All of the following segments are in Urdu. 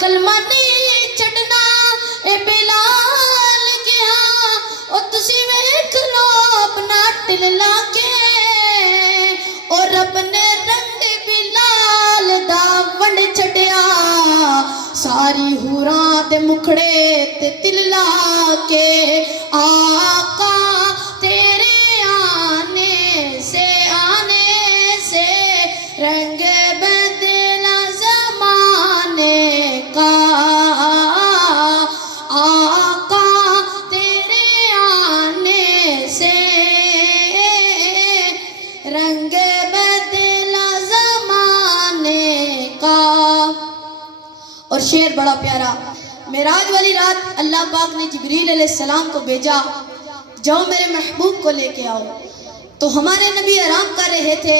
کلمہ نہیں چھڈنا اے بلال کیا او تسی ویکھ لو اپنا دل لا کے او رب نے رنگ بلال دا ونڈ چھڈیا ساری ہوراں دے مکھڑے تے دل لا کے آقا تیرے آنے سے رنگ بدلا زمانے کا آقا تیرے آنے سے رنگ بدلا زمانے کا۔ اور شعر بڑا پیارا، معراج والی رات اللہ پاک نے جبریل علیہ السلام کو بھیجا، جاؤ میرے محبوب کو لے کے آؤ۔ تو ہمارے نبی آرام کر رہے تھے،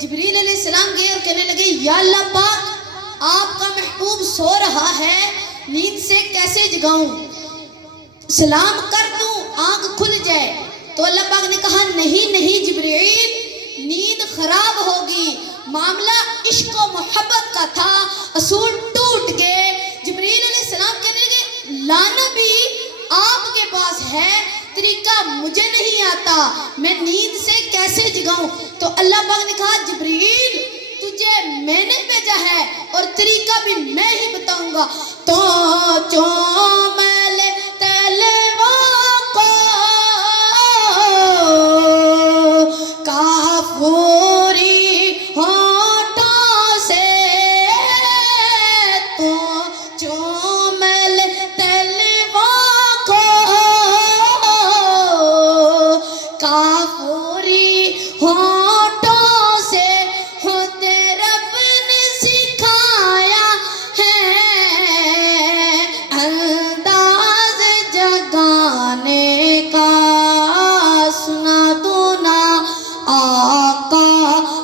جبریل علیہ السلام گئے اور کہنے لگے یا اللہ پاک آپ کا محبوب سو رہا ہے، نیند سے کیسے جگاؤں، سلام کر دوں آنکھ کھل جائے۔ تو اللہ پاک نے کہا نہیں جبریل، نیند خراب ہوگی، معاملہ عشق و محبت کا تھا، اصول ٹوٹ گئے۔ جبریل علیہ السلام کہنے لگے لا نبی آپ کے پاس ہے، طریقہ مجھے نہیں آتا، میں نیند سے کیسے جگاؤں۔ تو اللہ پاک نے کہا جبریل تجھے میں نے بھیجا ہے اور طریقہ بھی میں ہی بتاؤں گا۔ تو چومل تلوا کو کافوری ہونٹوں سے، تو چومل تلوا کو کافوری ہونٹوں سے ہوتے رب نے سکھایا ہے انداز جگانے کا۔ سنا دو نا آقا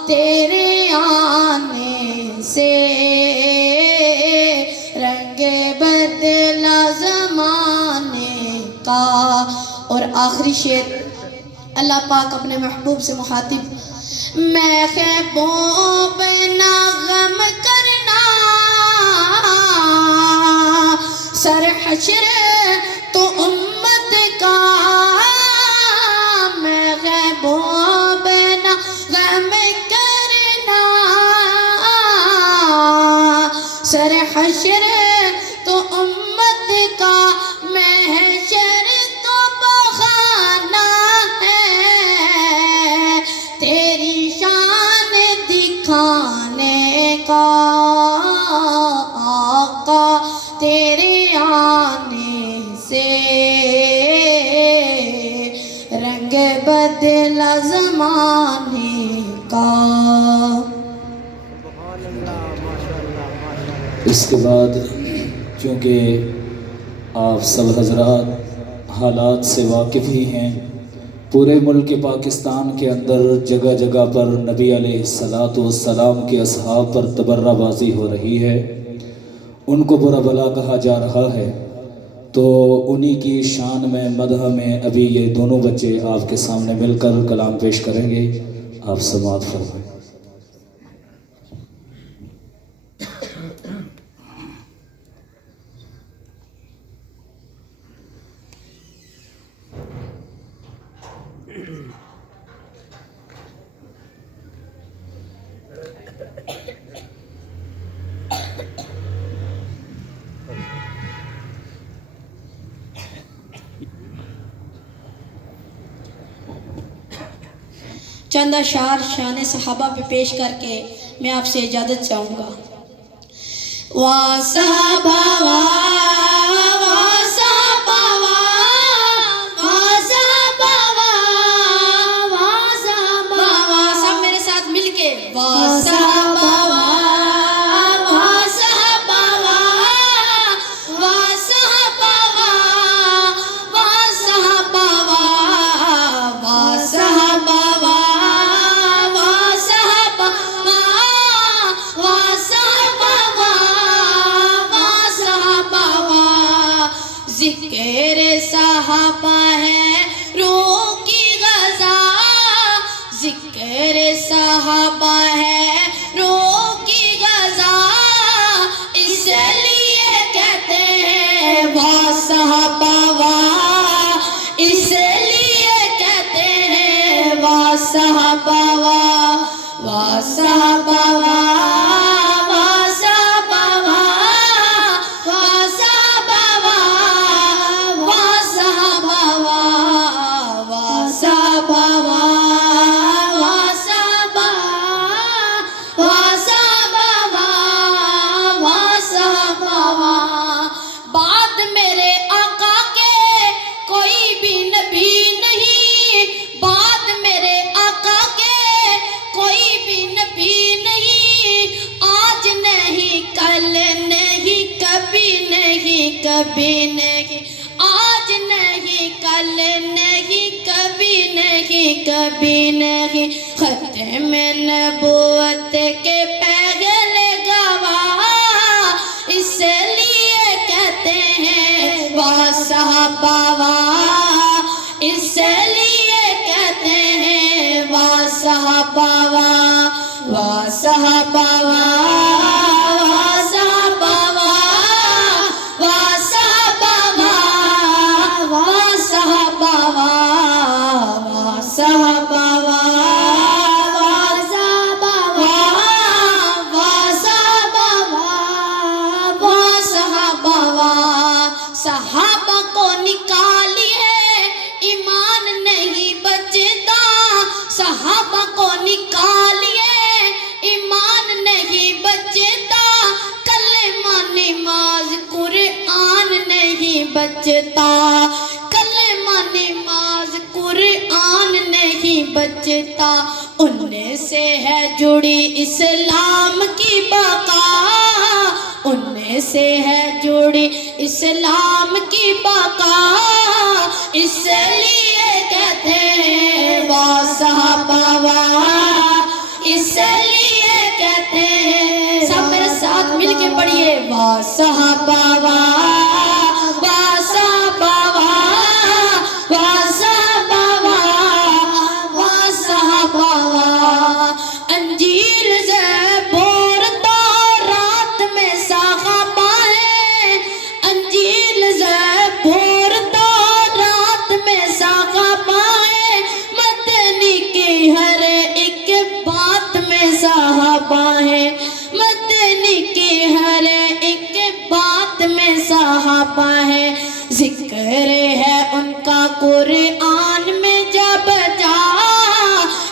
تیرے آنے سے رنگ بدلا زمانے کا۔ اور آخری شعر اللہ پاک اپنے محبوب سے مخاطب، میں خیبوں پہ نہ غم کرنا، سر حشر تو امت کا، میں خیبوں پہ نہ غم کرنا، سر حشر تو امت کا، محشر تو بخانہ ہے تیری شان دکھانے کا، آقا تیرے آنے سے رنگ بدلا زمانے کا۔ اس کے بعد چونکہ آپ سب حضرات حالات سے واقف ہی ہیں، پورے ملک پاکستان کے اندر جگہ جگہ پر نبی علیہ السلام کے اصحاب پر تبرہ بازی ہو رہی ہے، ان کو برا بلا کہا جا رہا ہے، تو انہی کی شان میں مدح میں ابھی یہ دونوں بچے آپ کے سامنے مل کر کلام پیش کریں گے، آپ سماعت فرمائیں۔ چند اشعار شان صحابہ پہ پیش کر کے میں آپ سے اجازت چاہوں گا۔ وا صحابہ وا صحابہ وا صحابہ وا صحابہ، سب میرے ساتھ مل کے وا صحابہ وا صحابہ وا صحابہ وا صحابہ وا صحابہ ذکر صحابہ ہے روح کی غذا، ذکر صحابہ ہے روح کی غذا، اس لیے کبھی نہیں، آج نہیں کل نہیں، کبھی نہیں کبھی نہیں، ختم نبوت کے پہلے گواہ، اس لیے کہتے ہیں واہ صحابہ واہ، اس لیے کہتے ہیں واہ صحابہ واہ، واہ صحابہ واہ، واہ صحابہ واہ، واہ صحابہ واہ، واہ صحابہ واہ، واہ صحابہ واہ، واہ صحابہ واہ، واہ صحابہ واہ، واہ صحابہ واہ، صحابہ کو نکالیے ایمان نہیں بچتا، صحابہ کو نکالیے ایمان نہیں بچتا، کلمہ نماز قرآن نہیں بچتا، کلمہ نماز قرآن نہیں بچتا، ان سے ہے جڑی اسلام کی بقا، ان سے ہے جڑی اسلام کی بقا، اس لیے کہتے ہیں واہ صحابہ واہ، اس لیے کہتے ہیں، سب میرے ساتھ مل کے پڑھیے واہ صحابہ واہ، واہ صحابہ واہ، واہ صحابہ واہ، واہ صحابہ واہ، انجیل زبور تورات میں صحابہ ہیں، انجیل زبور تورات میں صحابہ ہیں، مدنی کی ہر ایک بات میں صحابہ ہیں، مدنی کی ہر ایک بات میں صحابہ ہیں، ذکر ہے ان کا قرآن میں جب جا،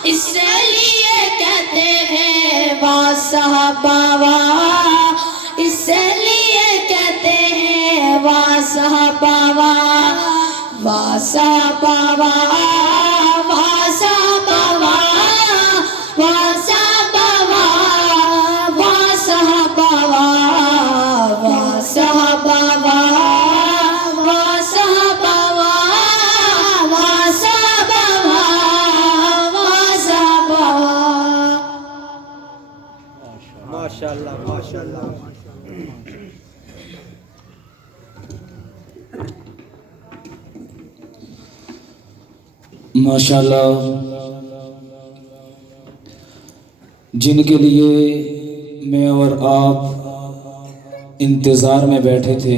اس لیے کہتے ہیں واہ صحابہ واہ، اس لیے کہتے ہیں واہ صحابہ واہ، واہ صحابہ واہ، واہ صحابہ واہ، واہ صحابہ واہ، واہ صحابہ واہ، واہ صحابہ واہ، واہ صحابہ واہ، واہ صحابہ واہ، واہ صحابہ واہ۔ ماشاءاللہ ماشاءاللہ۔ ماشاءاللہ، جن کے لیے میں اور آپ انتظار میں بیٹھے تھے،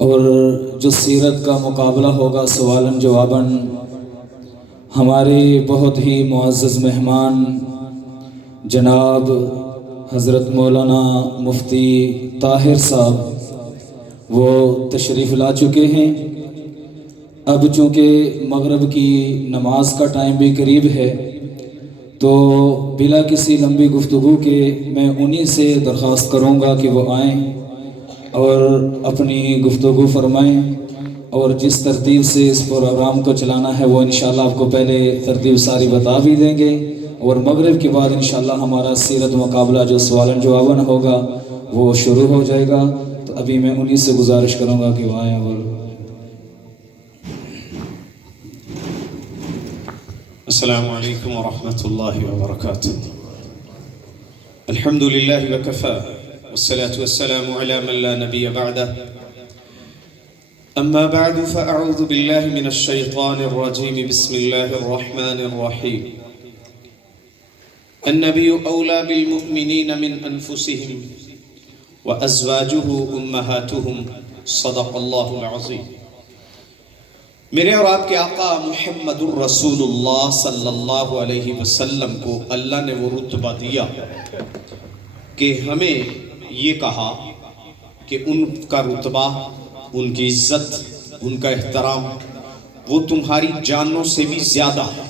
اور جو سیرت کا مقابلہ ہوگا سوالن جواباً، ہمارے بہت ہی معزز مہمان جناب حضرت مولانا مفتی طاہر صاحب وہ تشریف لا چکے ہیں۔ اب چونکہ مغرب کی نماز کا ٹائم بھی قریب ہے، تو بلا کسی لمبی گفتگو کے میں انہی سے درخواست کروں گا کہ وہ آئیں اور اپنی گفتگو فرمائیں، اور جس ترتیب سے اس پروگرام کو چلانا ہے وہ انشاءاللہ آپ کو پہلے ترتیب ساری بتا بھی دیں گے، اور مغرب کے بعد انشاءاللہ ہمارا سیرت مقابلہ جو سوالن جواباً ہوگا وہ شروع ہو جائے گا۔ تو ابھی میں انہی سے گزارش کروں گا کہ وہ آئیں۔ اور السلام علیکم ورحمۃ اللہ وبرکاتہ۔ الحمد للہ وکفى والصلاة والسلام على من لا نبی بعدہ، اما بعد فاعوذ باللہ من الشیطان الرجیم، بسم اللہ الرحمن الرحیم۔ النبی اولی بالمؤمنین من انفسهم وازواجہ امہاتہم، صدق اللہ العظیم۔ میرے اور آپ کے آقا محمد الرسول اللہ صلی اللہ علیہ وسلم کو اللہ نے وہ رتبہ دیا کہ ہمیں یہ کہا کہ ان کا رتبہ، ان کی عزت، ان کا احترام وہ تمہاری جانوں سے بھی زیادہ ہے۔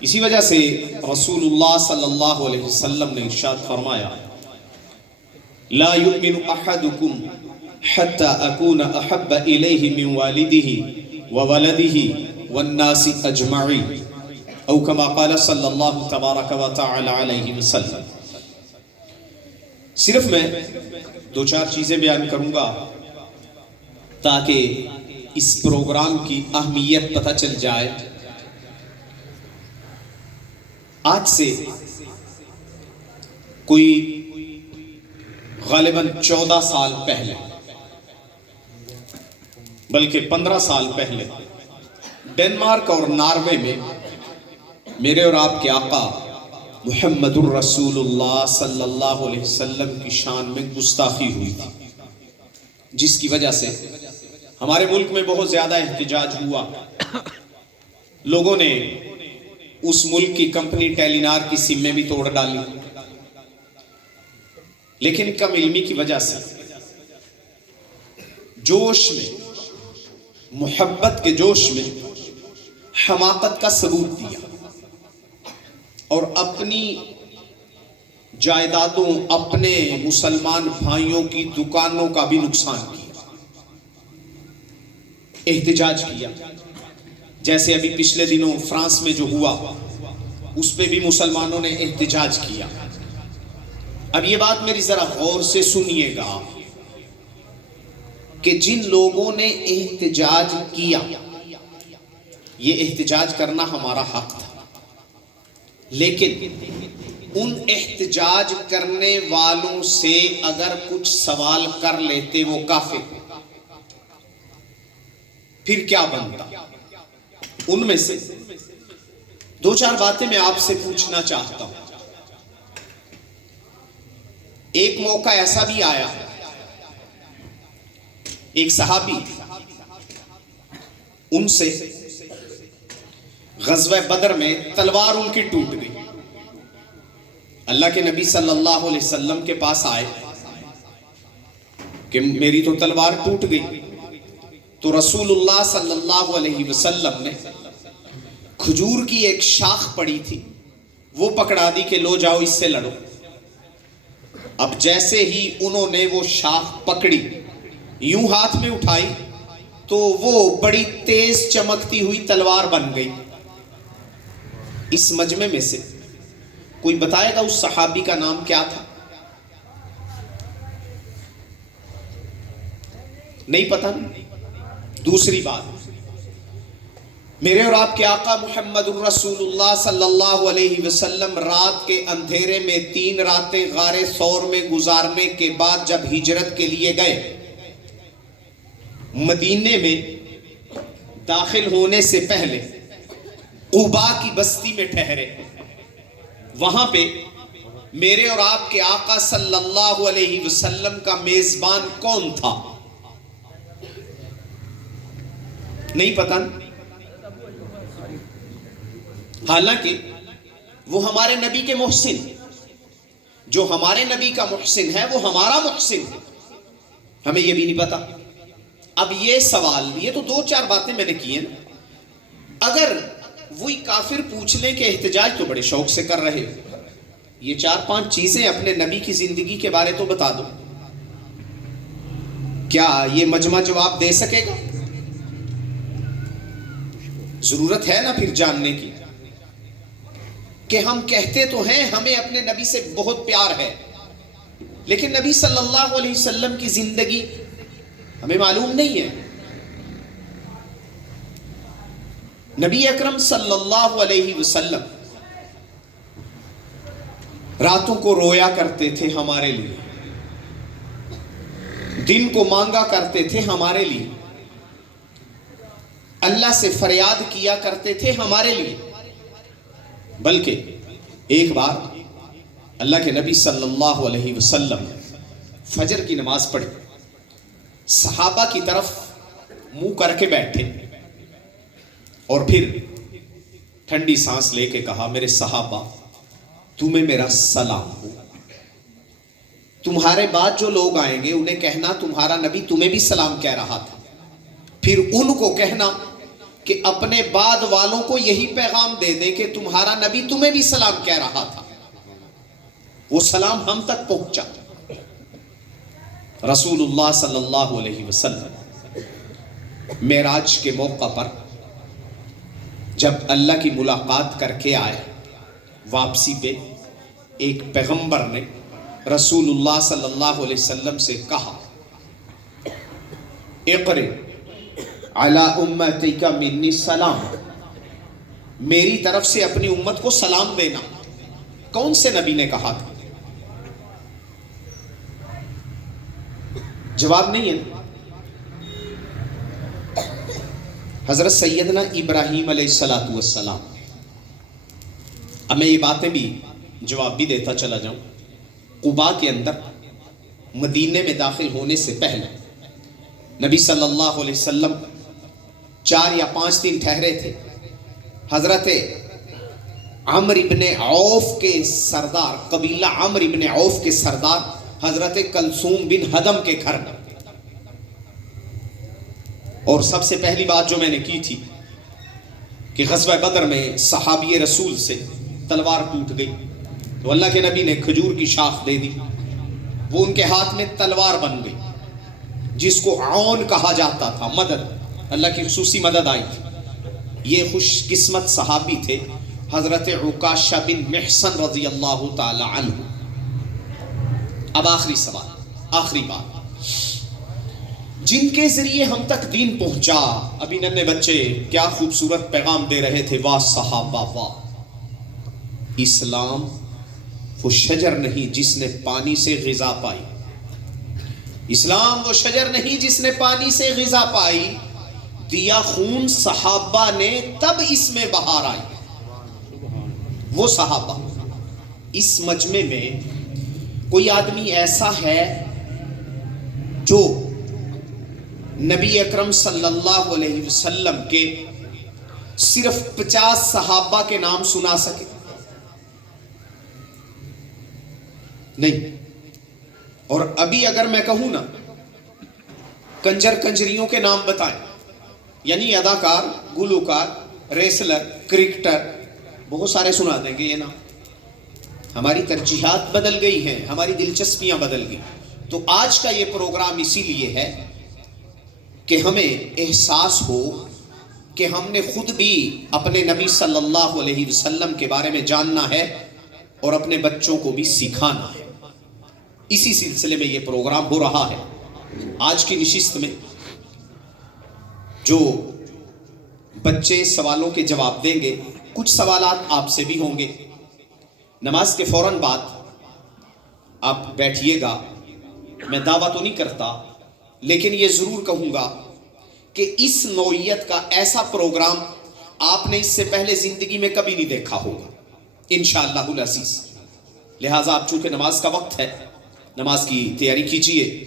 اسی وجہ سے رسول اللہ صلی اللہ علیہ وسلم نے ارشاد فرمایا، لا یؤمن احدکم حتی اکون احب الیہ من والدہ وولدہ والناس اجمعین، او کما قال صلی اللہ تبارک و تعالی علیہ وسلم۔ صرف میں دو چار چیزیں بیان کروں گا تاکہ اس پروگرام کی اہمیت پتہ چل جائے. آج سے کوئی غالباً 14 سال پہلے، بلکہ 15 سال پہلے، ڈنمارک اور ناروے میں میرے اور آپ کے آقا محمد الرسول اللہ صلی اللہ علیہ وسلم کی شان میں گستاخی ہوئی تھی، جس کی وجہ سے ہمارے ملک میں بہت زیادہ احتجاج ہوا. لوگوں نے اس ملک کی کمپنی ٹیلی نار کی سمیں بھی توڑ ڈالی، لیکن کم علمی کی وجہ سے جوش میں، محبت کے جوش میں حماقت کا ثبوت دیا اور اپنی جائیدادوں، اپنے مسلمان بھائیوں کی دکانوں کا بھی نقصان کیا، احتجاج کیا. جیسے ابھی پچھلے دنوں فرانس میں جو ہوا اس پہ بھی مسلمانوں نے احتجاج کیا. اب یہ بات میری ذرا غور سے سنیے گا کہ جن لوگوں نے احتجاج کیا، یہ احتجاج کرنا ہمارا حق تھا، لیکن ان احتجاج کرنے والوں سے اگر کچھ سوال کر لیتے وہ کافر، پھر کیا بنتا؟ ان میں سے دو چار باتیں میں آپ سے پوچھنا چاہتا ہوں. ایک موقع ایسا بھی آیا، ایک صحابی، ان سے غزوہ بدر میں تلوار ان کی ٹوٹ گئی. اللہ کے نبی صلی اللہ علیہ وسلم کے پاس آئے کہ میری تو تلوار ٹوٹ گئی. تو رسول اللہ صلی اللہ علیہ وسلم نے کھجور کی ایک شاخ پڑی تھی، وہ پکڑا دی کہ لو جاؤ اس سے لڑو. اب جیسے ہی انہوں نے وہ شاخ پکڑی، یوں ہاتھ میں اٹھائی تو وہ بڑی تیز چمکتی ہوئی تلوار بن گئی. اس مجمع میں سے کوئی بتائے گا اس صحابی کا نام کیا تھا؟ نہیں پتا نا. دوسری بات، میرے اور آپ کے آقا محمد الرسول اللہ صلی اللہ علیہ وسلم رات کے اندھیرے میں 3 راتیں غار ثور میں گزارنے کے بعد جب ہجرت کے لیے گئے، مدینے میں داخل ہونے سے پہلے قباء کی بستی میں ٹھہرے. وہاں پہ میرے اور آپ کے آقا صلی اللہ علیہ وسلم کا میزبان کون تھا؟ نہیں پتا. حالانکہ وہ ہمارے نبی کے محسن، جو ہمارے نبی کا محسن ہے وہ ہمارا محسن ہے، ہمیں یہ بھی نہیں پتا. اب یہ سوال، یہ تو 2-4 باتیں میں نے کی ہیں. اگر وہی کافر پوچھ لیں کہ احتجاج تو بڑے شوق سے کر رہے ہو، یہ 4-5 چیزیں اپنے نبی کی زندگی کے بارے تو بتا دو، کیا یہ مجمع جواب دے سکے گا؟ ضرورت ہے نا پھر جاننے کی کہ ہم کہتے تو ہیں ہمیں اپنے نبی سے بہت پیار ہے، لیکن نبی صلی اللہ علیہ وسلم کی زندگی ہمیں معلوم نہیں ہے. نبی اکرم صلی اللہ علیہ وسلم راتوں کو رویا کرتے تھے ہمارے لیے، دن کو مانگا کرتے تھے ہمارے لیے، اللہ سے فریاد کیا کرتے تھے ہمارے لیے. بلکہ ایک بار اللہ کے نبی صلی اللہ علیہ وسلم فجر کی نماز پڑھی، صحابہ کی طرف منہ کر کے بیٹھے اور پھر ٹھنڈی سانس لے کے کہا، میرے صحابہ تمہیں میرا سلام ہو. تمہارے بعد جو لوگ آئیں گے انہیں کہنا تمہارا نبی تمہیں بھی سلام کہہ رہا تھا، پھر ان کو کہنا کہ اپنے بعد والوں کو یہی پیغام دے دیں کہ تمہارا نبی تمہیں بھی سلام کہہ رہا تھا. وہ سلام ہم تک پہنچا. رسول اللہ صلی اللہ علیہ وسلم معراج کے موقع پر جب اللہ کی ملاقات کر کے آئے، واپسی پہ ایک پیغمبر نے رسول اللہ صلی اللہ علیہ وسلم سے کہا اقرِ علی امتک منی السلام، میری طرف سے اپنی امت کو سلام دینا۔ کون سے نبی نے کہا تھا؟ جواب نہیں ہے۔ حضرت سیدنا ابراہیم علیہ السلام۔ اب میں یہ باتیں بھی جواب بھی دیتا چلا جاؤں۔ قباء کے اندر مدینے میں داخل ہونے سے پہلے نبی صلی اللہ علیہ وسلم 4 یا 5 دن ٹھہرے تھے۔ حضرت عمرو ابن عوف کے سردار، قبیلہ عمرو ابن عوف کے سردار حضرت کلثوم بن ہدم کے گھر میں۔ اور سب سے پہلی بات جو میں نے کی تھی کہ غزوہ بدر میں صحابی رسول سے تلوار ٹوٹ گئی، تو اللہ کے نبی نے کھجور کی شاخ دے دی، وہ ان کے ہاتھ میں تلوار بن گئی، جس کو عون کہا جاتا تھا، مدد، اللہ کی خصوصی مدد آئی تھی۔ یہ خوش قسمت صحابی تھے حضرت عکاشہ بن محصن رضی اللہ تعالی عنہ۔ اب آخری سوال، آخری بات، جن کے ذریعے ہم تک دین پہنچا، ابھی ننھے بچے کیا خوبصورت پیغام دے رہے تھے، واہ صحابہ واہ۔ اسلام وہ شجر نہیں جس نے پانی سے غذا پائی، اسلام وہ شجر نہیں جس نے پانی سے غذا پائی، دیا خون صحابہ نے تب اس میں بہار آئی۔ وہ صحابہ، اس مجمع میں کوئی آدمی ایسا ہے جو نبی اکرم صلی اللہ علیہ وسلم کے صرف 50 صحابہ کے نام سنا سکے؟ نہیں۔ اور ابھی اگر میں کہوں نا کنجر کنجریوں کے نام بتائیں، یعنی اداکار، گلوکار، ریسلر، کرکٹر، بہت سارے سنا دیں گے یہ نام۔ ہماری ترجیحات بدل گئی ہیں، ہماری دلچسپیاں بدل گئی۔ تو آج کا یہ پروگرام اسی لیے ہے کہ ہمیں احساس ہو کہ ہم نے خود بھی اپنے نبی صلی اللہ علیہ وسلم کے بارے میں جاننا ہے اور اپنے بچوں کو بھی سکھانا ہے۔ اسی سلسلے میں یہ پروگرام ہو رہا ہے۔ آج کی نشست میں جو بچے سوالوں کے جواب دیں گے، کچھ سوالات آپ سے بھی ہوں گے۔ نماز کے فوراً بعد آپ بیٹھیے گا۔ میں دعویٰ تو نہیں کرتا، لیکن یہ ضرور کہوں گا کہ اس نوعیت کا ایسا پروگرام آپ نے اس سے پہلے زندگی میں کبھی نہیں دیکھا ہوگا انشاءاللہ العزیز۔ لہٰذا آپ چونکہ نماز کا وقت ہے، نماز کی تیاری کیجئے،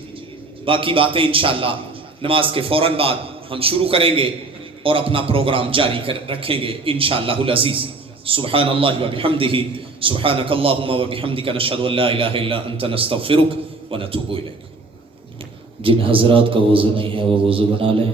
باقی باتیں انشاءاللہ نماز کے فوراً بعد ہم شروع کریں گے اور اپنا پروگرام جاری رکھیں گے انشاءاللہ العزیز۔ سبحان اللہ و بحمدہ، سبحانک اللہم و بحمدک، نشہد ان لا الہ الا انت، نستغفرک و نتوب الیک۔ جن حضرات کا وضو نہیں ہے وہ وضو بنا لیں۔